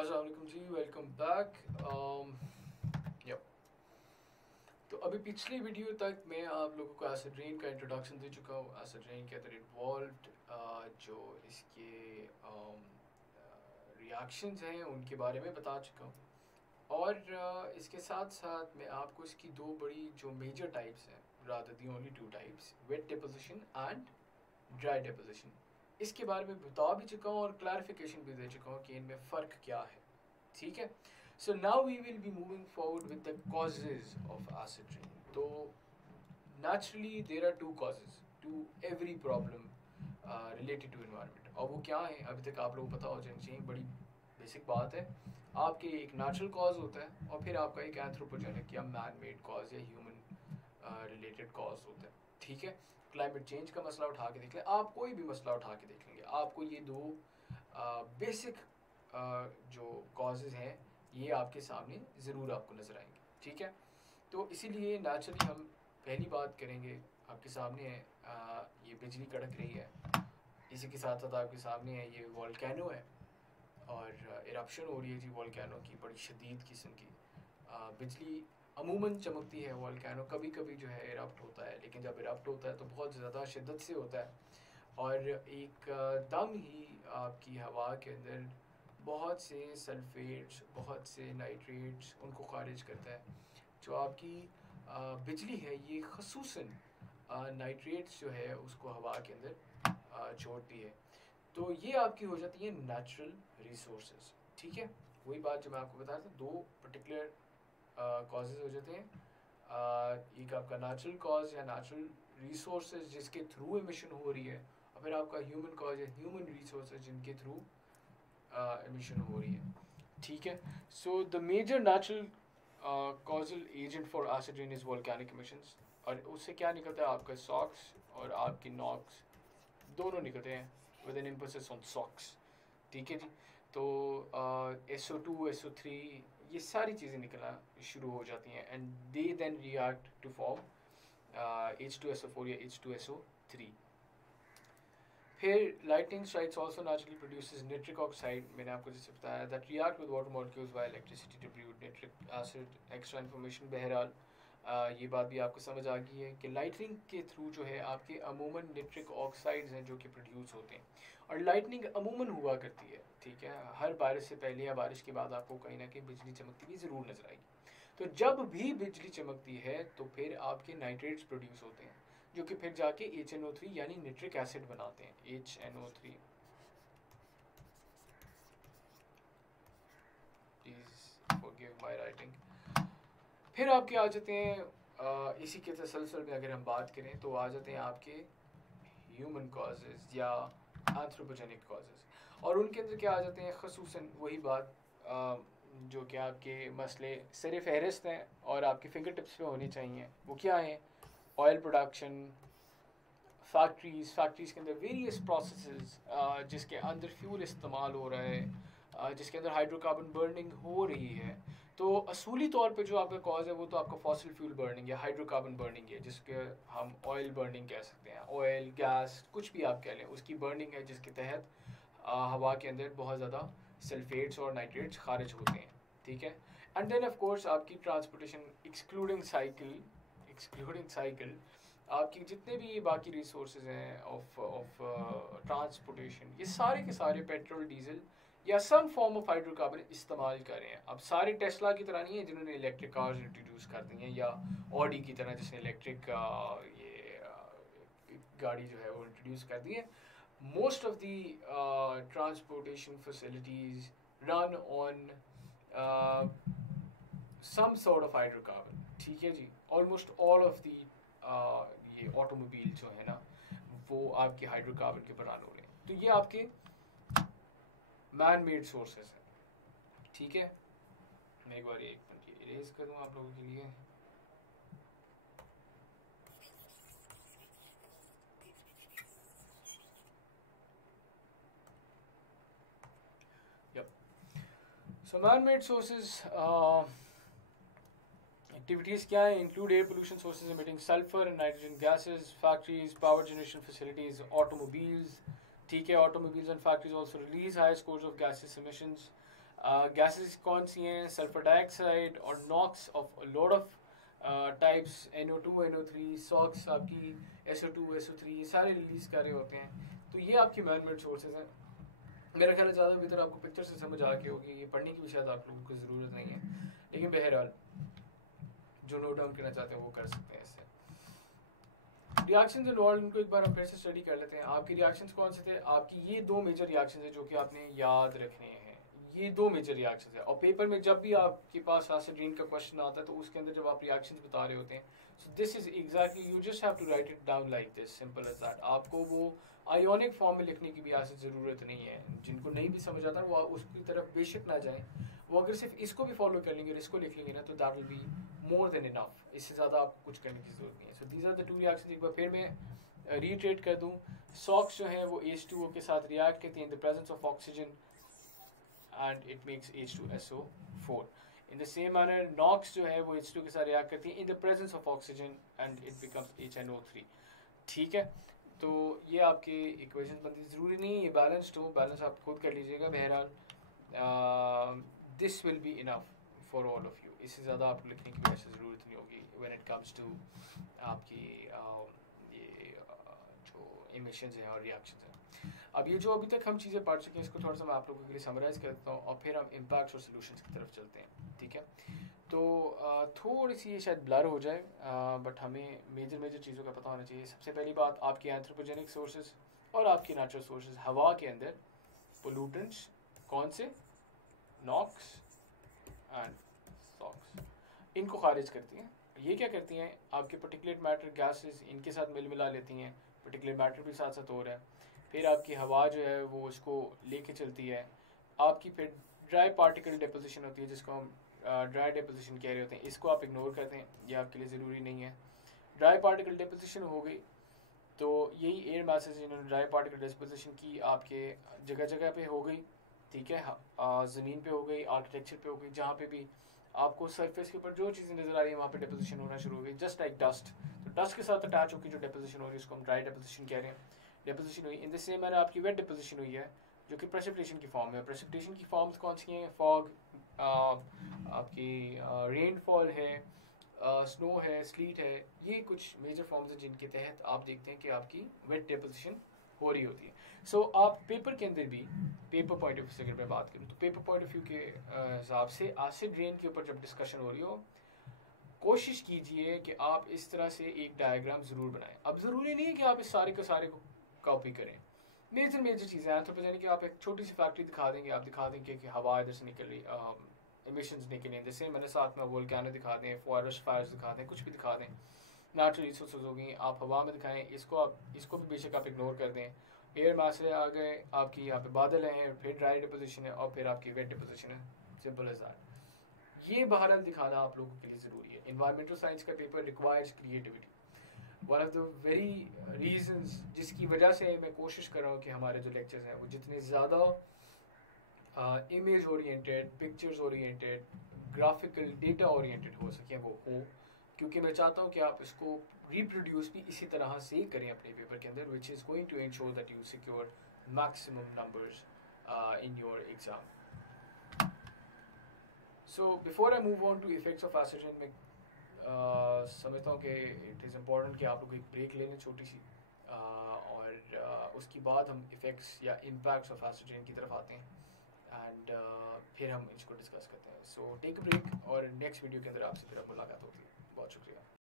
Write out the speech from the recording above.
अस्सलाम वालेकुम जी, welcome back. Yup तो अभी पिछली वीडियो तक मैं आप लोगों को एसिड रेन का इंट्रोडक्शन दे चुका हूँ। एसिड रेन के अंदर इन्वॉल्व्ड जो इसके रिएक्शंस हैं उनके बारे में बता चुका हूँ। और इसके साथ साथ मैं आपको इसकी दो बड़ी जो मेजर टाइप्स हैं, rather the only two types, wet deposition and dry deposition, इसके बारे में बता भी चुका हूँ और क्लैरिफिकेशन भी दे चुका हूँ कि इनमें फ़र्क क्या है। ठीक है। So now we will be moving forward with the causes of acid rain. तो naturally there are two causes to every problem related to environment, और वो क्या है अभी तक आप लोगों को पता हो जाना चाहिए। बड़ी बेसिक बात है। आपके एक नेचुरल कॉज होता है और फिर आपका एक एंथ्रोपोजेनिक या मैन मेड कॉज या ह्यूमन रिलेटेड कॉज होता है। ठीक है। क्लाइमेट चेंज का मसला उठा के देख लें, आप कोई भी मसला उठा के देख लेंगे, आपको ये दो बेसिक जो कॉजेज़ हैं ये आपके सामने ज़रूर आपको नज़र आएंगे। ठीक है। तो इसीलिए नेचुरली हम पहली बात करेंगे, आपके सामने है ये बिजली कड़क रही है, इसी के साथ साथ आपके सामने है ये वॉल्केनो है और इरप्शन हो रही है जी वॉल्केनो की, बड़ी शदीद किस्म की। बिजली अमूमन चमकती है, वॉल्केनो कभी कभी जो है इरप्ट होता है, लेकिन जब इरप्ट होता है तो बहुत ज़्यादा शिद्दत से होता है और एक दम ही आपकी हवा के अंदर बहुत से सल्फेट्स, बहुत से नाइट्रेट्स उनको खारिज करता है। जो आपकी बिजली है ये खसूसन नाइट्रेट्स जो है उसको हवा के अंदर छोड़ती है। तो ये आपकी हो जाती है नेचुरल रिसोर्सेज। ठीक है। वही बात जो मैं आपको बता रहा था, दो पर्टिकुलर कॉजेज हो जाते हैं। एक आपका नेचुरल कॉज या नेचुरल रिसोर्सेज जिसके थ्रू एमिशन हो रही है, और फिर आपका ह्यूमन कॉज या ह्यूमन रिसोर्सेज जिनके थ्रू एमिशन हो रही है। ठीक है। So the major natural causal agent for acid rain is volcanic emissions, और उससे क्या निकलता है, आपका सॉक्स और आपकी नॉक्स दोनों निकलते हैं with an emphasis on SOx. ठीक है जी। तो SO2 SO3 ये सारी चीज़ें निकलना शुरू हो जाती हैं and they then react to form H2SO4 या H2SO3। फिर lightning strikes also naturally produces nitric oxide, मैंने आपको जैसे बताया, that react with water molecules by electricity to produce nitric acid. Extra information, बहरहाल ये बात भी आपको समझ आ गई है कि लाइटनिंग के थ्रू जो है आपके अमूमन निट्रिक ऑक्साइड्स हैं जो कि प्रोड्यूस होते हैं, और लाइटनिंग अमूमन हुआ करती है। ठीक है। हर बारिश से पहले या बारिश के बाद आपको कहीं ना कहीं बिजली चमकती हुई ज़रूर नजर आएगी। तो जब भी बिजली चमकती है तो फिर आपके नाइट्रेट्स प्रोड्यूस होते हैं जो कि फिर जाके HNO3 यानी निट्रिक एसिड बनाते हैं, HNO3। Please forgive my writing. फिर आपके आ जाते हैं इसी के तसलसल में अगर हम बात करें तो आ जाते हैं आपके ह्यूमन कॉजेज़ या एंथ्रोपोजेनिक कॉजेज़, और उनके अंदर क्या आ जाते हैं, खसूसन वही बात जो कि आपके मसले सर फहरिस्त हैं और आपके फिंगर टिप्स पे होने चाहिए। वो क्या हैं, ऑयल प्रोडक्शन, फैक्ट्रीज़ के अंदर वेरियस प्रोसेसेस जिसके अंदर फ्यूल इस्तेमाल हो रहा है, जिसके अंदर हाइड्रोकार्बन बर्निंग हो रही है। तो असूली तौर पे जो आपका कॉज है वो तो आपका फॉसिल फ्यूल बर्निंग या हाइड्रोकार्बन बर्निंग है, जिसके हम ऑयल बर्निंग कह सकते हैं। ऑयल, गैस, कुछ भी आप कह लें, उसकी बर्निंग है जिसके तहत हवा के अंदर बहुत ज़्यादा सल्फेट्स और नाइट्रेट्स खारिज होते हैं। ठीक है। एंड देन ऑफ कोर्स आपकी ट्रांसपोर्टेशन एक्सक्लूडिंग साइकिल आपकी जितने भी बाकी रिसोर्सेज हैं ऑफ ट्रांसपोर्टेशन, ये सारे के सारे पेट्रोल, डीजल या सम फॉर्म ऑफ हाइड्रोकार्बन इस्तेमाल कर रहे हैं। अब सारे टेस्ला की तरह नहीं है जिन्होंने इलेक्ट्रिक कार्स इंट्रोड्यूस कर दी हैं, या ऑडी की तरह जिसने इलेक्ट्रिक गाड़ी जो है वो इंट्रोड्यूस कर दी है। Most of the transportation facilities run on some sort of hydrocarbon. ठीक है जी। ऑलमोस्ट ऑल ऑफ दी ये ऑटोमोबाइल जो है ना वो आपके हाइड्रोकार्बन के ऊपर रन हो रहे हैं। तो ये आपके मैन मेड सोर्सेज हैं। ठीक है। मैं एक बार एक मिनट इरेज कर दूँ आप लोगों के लिए। Yup. So man made sources activities क्या है, include air pollution sources emitting sulphur and nitrogen gases, factories, power generation facilities, automobiles. ठीक है। Automobiles and factories also release high scores of gases emissions. Gases कौन सी हैं, sulphur dioxide और NOx of lot of types, NO2 NO3 SOx आपकी SO2 SO3 ये सारे release कर रहे होते हैं। तो ये आपकी मैन मेड सोर्सेज हैं। मेरा ख्याल है ज़्यादा भीतर आपको पिक्चर से समझ आ गई होगी, ये पढ़ने की भी शायद आप लोगों को ज़रूरत नहीं है, लेकिन बहरहाल जो नोट डाउन करना चाहते हैं वो कर सकते हैं। इससे रिएक्शंस इन्वॉल्व, इनको एक बार हम फिर से स्टडी कर लेते हैं। आपके रिएक्शंस कौन से थे, आपकी ये दो मेजर रिएक्शंस है जो कि आपने याद रखने हैं। ये दो मेजर रिएक्शंस है, और पेपर में जब भी आपके पास एसिड का क्वेश्चन आता है तो उसके अंदर जब आप रिएक्शंस बता रहे होते हैं, so this is exactly, you just have to write it down like this, simple as that. आपको वो आयोनिक फॉर्म में लिखने की भी ऐसी ज़रूरत नहीं है। जिनको नहीं भी समझ आता वो उसकी तरफ बेशक ना जाए, वो अगर सिर्फ इसको भी फॉलो कर लेंगे और इसको लिख लेंगे ना, तो that will be more than enough. इससे ज़्यादा आपको कुछ करने की जरूरत नहीं है। So these are the two reactions. एक बार फिर मैं रीट्रेट कर दूं, सॉक्स जो है वो H2O के साथ रिएक्ट करती हैं in the presence of oxygen and it makes H2SO4. In the same manner, NOx जो है वो H2 के साथ रिएक्ट करती है in the presence of oxygen and it becomes HNO3। ठीक है, तो ये आपके इक्वेशन बनती, ज़रूरी नहीं ये बैलेंस्ड हो, बैलेंस आप खुद कर लीजिएगा। बहरहाल this will be enough for all of you, इससे ज़्यादा आपको लिखने की वैसे ज़रूरत नहीं होगी व्हेन इट कम्स टू आपकी ये जो इमिशंस हैं और रिएक्शंस हैं। अब ये जो अभी तक हम चीज़ें पढ़ चुके हैं इसको थोड़ा सा मैं आप लोगों के लिए समराइज करता हूँ और फिर हम इम्पैक्ट्स और सॉल्यूशंस की तरफ चलते हैं। ठीक है, तो थोड़ी सी ये शायद ब्लर हो जाए, बट हमें मेजर चीज़ों का पता होना चाहिए। सबसे पहली बात, आपकी एंथ्रोपोजेनिक सोर्सेज और आपकी नेचुरल सोर्सेज, हवा के अंदर पोल्यूटेंट्स कौन से, नॉक्स एंड सॉक्स, इनको खारिज करती हैं। ये क्या करती हैं, आपके पर्टिकुलेट मैटर गैसेस इनके साथ मिल मिला लेती हैं, पर्टिकुलर मैटर भी साथ साथ हो रहा है। फिर आपकी हवा जो है वो उसको लेके चलती है। आपकी फिर ड्राई पार्टिकल डिपोजिशन होती है जिसको हम ड्राई डिपोजिशन कह रहे होते हैं, इसको आप इग्नोर करते हैं, ये आपके लिए ज़रूरी नहीं है। ड्राई पार्टिकल डिपोजिशन हो गई तो यही एयर मासेस जिन्होंने ड्राई पार्टिकल डिपोजिशन की आपके जगह जगह पे हो गई। ठीक है, ज़मीन पे हो गई, आर्किटेक्चर पे हो गई, जहाँ पे भी आपको सरफेस के ऊपर जो चीज़ें नज़र आ रही है वहाँ पे डिपोजिशन होना शुरू हो गई, जस्ट लाइक डस्ट। तो डस्ट के साथ अटैच होकर जो डिपोजिशन हो रही है उसको हम ड्राई डिपोजिशन कह रहे हैं। डिपोजिशन हुई इन द सेम मैनर आपकी वेट डिपोजिशन हुई है जो कि प्रेसिपिटेशन की फॉर्म है। प्रेसिपिटेशन की फॉर्म्स कौन सी हैं, फॉग, आपकी रेनफॉल है, स्नो है, स्लीट है, ये कुछ मेजर फॉर्म्स हैं जिनके तहत आप देखते हैं कि आपकी वेट डिपोजिशन हो रही होती है। सो आप पेपर के अंदर भी, पेपर पॉइंट ऑफ व्यू से अगर मैं बात करूँ तो पेपर पॉइंट ऑफ व्यू के हिसाब से एसिड रेन के ऊपर जब डिस्कशन हो रही हो, कोशिश कीजिए कि आप इस तरह से एक डायग्राम ज़रूर बनाएं। अब ज़रूरी नहीं है कि आप इस सारे के सारे को कॉपी करें। मेजर चीज़ें हैं, तो यानी कि आप एक छोटी सी फैक्ट्री दिखा देंगे, आप दिखा देंगे कि हवा इधर से निकल रही, एमिशंस निकल रही, जैसे मैंने साथ में वोल्केनो दिखा दें, फॉरेस्ट फायर्स दिखा दें, कुछ भी दिखा दें, नेचुरल रिसोर्सेज होगी, आप हवा में दिखाएं, इसको भी बेशक आप इग्नोर कर दें। एयर मास से आ गए, आपकी यहाँ पे बादल हैं, फिर ड्राई डिपोजिशन है और फिर आपकी वेट डिपोजिशन है, सिंपल एज दैट। ये बहरहाल दिखाना आप लोगों के लिए ज़रूरी है। इन्वायरमेंटल साइंस का paper requires creativity. One of the very reasons जिसकी वजह से मैं कोशिश कर रहा हूँ कि हमारे जो लेक्चर्स हैं वो जितने ज़्यादा image oriented, pictures oriented, graphical data oriented हो सके वो हो, क्योंकि मैं चाहता हूँ कि आप इसको रिप्रोड्यूस भी इसी तरह से करें अपने पेपर के अंदर, which is going to ensure that you secure maximum numbers in your exam. So before I move on to effects of acid rain, मैं समझता हूँ कि इट इज़ इम्पॉर्टेंट कि आप लोग एक ब्रेक ले लें छोटी सी, और उसके बाद हम इफ़ेक्ट्स या इम्पैक्ट्स ऑफ एसिड रेन की तरफ आते हैं, एंड फिर हम इसको डिस्कस करते हैं। सो टेक अ ब्रेक और नेक्स्ट वीडियो के अंदर आपसे फिर मुलाकात होगी। बहुत शुक्रिया।